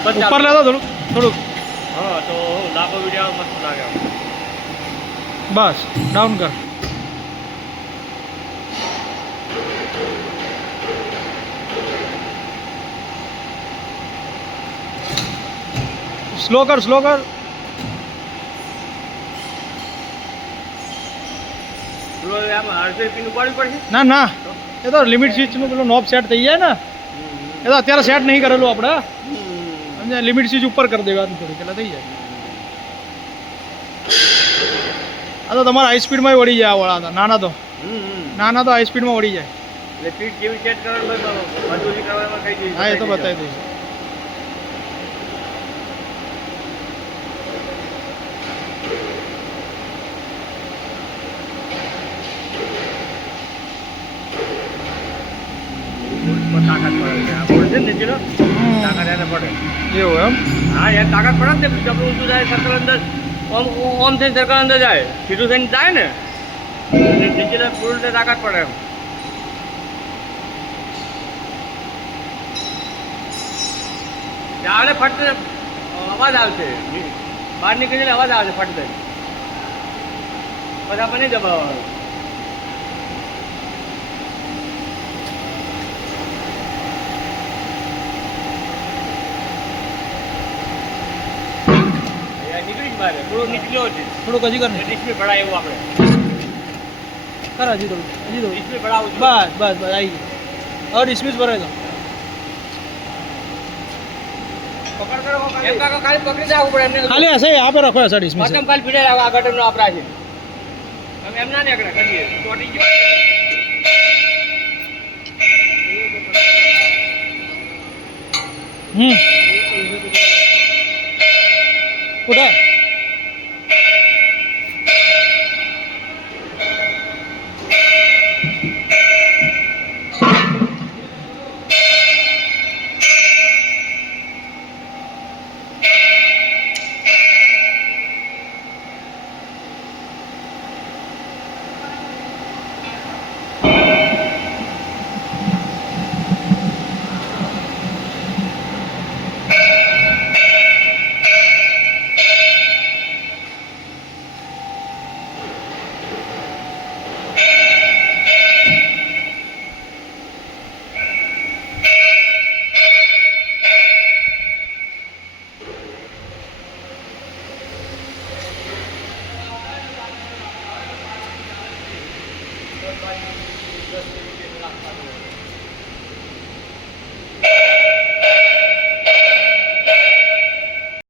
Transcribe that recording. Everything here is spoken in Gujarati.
ઉપર લેતો થોડુંક થોડુંક હા તો લાંબો વિડીયો મસ્ત લાગે બસ ડાઉન કર સ્લો કર ના ના એ તો લિમિટ સ્વિચનું પેલું નોબ સેટ થઈ જાય ને એ તો અત્યારે સેટ નહીં કરેલું આપણે સમજે લિમિટ સ્વિચ ઉપર કરી દેવાનું થોડુંક એટલે થઈ જાય આ તો તમારા હાઈ સ્પીડમાં વળી જાય આ વળા નાના તો હાઈ સ્પીડમાં વળી જાય એટલે સ્પીડ કેવી સેટ કરવાનું હા એ તો બતાવી દઈશ તાકાત પડે નીચેનો તાકાત એને પડે એવું એમ હા યાર તાકાત પડે ને આપણું ઊંચું જાય સર્કલ અંદર ઓમ થઈને સર્કલ અંદર જાય સીધું થઈને જાય ને નીચેના ફૂલ તાકાત પડે એમ ત્યારે ફટ અવાજ આવશે બહાર નીકળીને અવાજ આવશે ફટ દઈ પછી આપણે નહીં દબાવવાનું નીકળી જ બહાર થોડું નીકળ્યો છે થોડુંક હજી કર ડિસ્પ્લે ભરાય એવું આપણે કર હજી થોડું ડિસ્પ્લે ભરાવું બસ આવી ગયું હવે ડિસ્મિસ ભરાય તો એમ કાકા ખાલી પકડી રાખવું પડે એમને ખાલી હશે આપે રાખો હશે ડિસ્મિસ બટન ખાલી પીડે રાખો આ ગટરનો આપણા છે તમે એમ ના નીકળે કરીએ ચોટી ગયો ઉઠાય